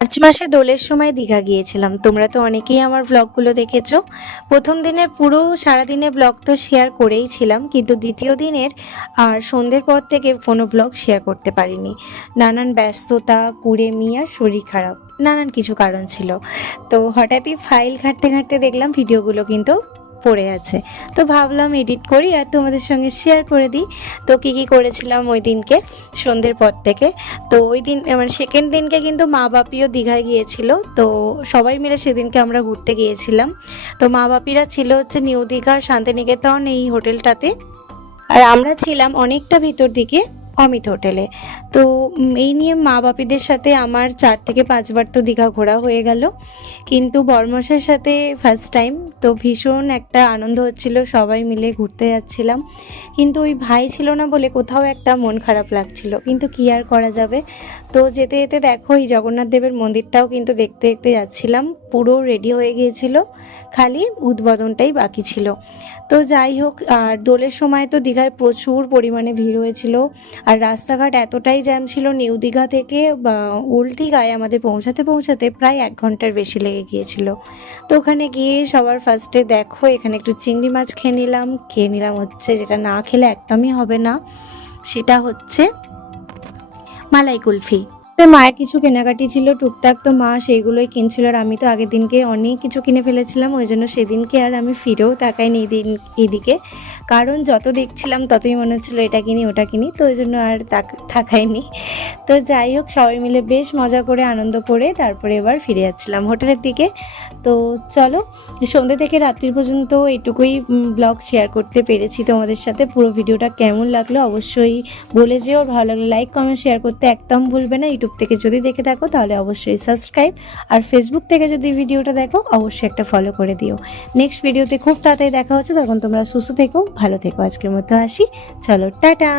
March মাসে দোলের সময় দীঘা গিয়েছিলাম। তোমরা তো অনেকেই আমার ব্লগগুলো দেখেছো। প্রথম দিনের পুরো সারাদিনের ব্লগ তো শেয়ার করেই ছিলাম, কিন্তু দ্বিতীয় দিনের আর সন্ধ্যের পর থেকে কোনো ব্লগ শেয়ার করতে পারিনি। নানান ব্যস্ততা, কুড়েমি আর শরীর খারাপ, নানান কিছু কারণ ছিল। তো হঠাৎই ফাইল ঘাঁটতে ঘাঁটতে দেখলাম ভিডিওগুলো কিন্তু পড়ে আছে। তো ভাবলাম এডিট করি আর তোমাদের সঙ্গে শেয়ার করে দিই। তো কী করেছিলাম ওই দিনকে সন্ধ্যের পর থেকে। তো ওই দিন মানে সেকেন্ড দিনকে কিন্তু মা বাপিও দীঘায় গিয়েছিল। তো সবাই মিলে সেদিনকে আমরা ঘুরতে গিয়েছিলাম। তো মা বাপিরা ছিল হচ্ছে নিউ দীঘার শান্তিনিকেতন এই হোটেলটাতে, আর আমরা ছিলাম অনেকটা ভিতর দিকে অমিত হোটেলে। তো এই নিয়ে মা বাপিদের সাথে আমার 4 থেকে 5 বার তো দীঘা ঘোরা হয়ে গেল, কিন্তু বরমশের সাথে ফার্স্ট টাইম। তো ভীষণ একটা আনন্দ হচ্ছিল, সবাই মিলে ঘুরতে যাচ্ছিলাম। কিন্তু ওই ভাই ছিল না বলে কোথাও একটা মন খারাপ লাগছিল, কিন্তু কি আর করা যাবে। তো যেতে যেতে দেখো এই জগন্নাথ দেবের মন্দিরটাও কিন্তু দেখতে দেখতে যাচ্ছিলাম। পুরো রেডি হয়ে গিয়েছিল, খালি উদ্বোধনটাই বাকি ছিল। তো যাই হোক, আর দোলের সময় তো দীঘায় প্রচুর পরিমাণে ভিড় হয়েছিল, আর রাস্তাঘাট এতটাই জ্যাম ছিল। নিউ দীঘা থেকে ওল্ড দীঘায় আমাদের পৌঁছাতে পৌঁছাতে প্রায় 1 ঘন্টার বেশি লেগে গিয়েছিল। তো ওখানে গিয়ে সবার ফার্স্টে দেখো এখানে একটু চিংড়ি মাছ খেয়ে নিলাম হচ্ছে, যেটা না খেলে একদমই হবে না, সেটা হচ্ছে মালাই কুলফি। মায়ের কিছু কেনাকাটি ছিল টুকটাক, তো মা সেইগুলোই কিনছিল, আর আমি তো আগের দিনকে অনেক কিছু কিনে ফেলেছিলাম। ওই জন্য সেদিনকে আর আমি ফিরেও তাকাইনি এদিকে, কারণ যত দেখছিলাম ততই মনে হচ্ছিলো এটা কিনি ওটা কিনি, তো ওই জন্য আর তাকাইনি। তো যাই হোক, সবাই মিলে বেশ মজা করে আনন্দ করে তারপরে এবার ফিরে যাচ্ছিলাম হোটেলের দিকে। তো চলো, সন্ধ্যে থেকে রাত্রি পর্যন্ত এটুকুই ব্লগ শেয়ার করতে পেরেছি তোমাদের সাথে। পুরো ভিডিওটা কেমন লাগলো অবশ্যই বলে যেও, ভালো লাগলে লাইক কমেন্ট শেয়ার করতে একদম ভুলবে না। ইউটিউব থেকে যদি দেখে থাকো তাহলে অবশ্যই সাবস্ক্রাইব, আর ফেসবুক থেকে যদি ভিডিওটা দেখো অবশ্যই একটা ফলো করে দিও। নেক্সট ভিডিওতে খুব তাড়াতাড়ি দেখা হচ্ছে, তখন তোমরা সুস্থ থেকো, ভালো থেকো। আজকের মতো আসি, চলো টাটা।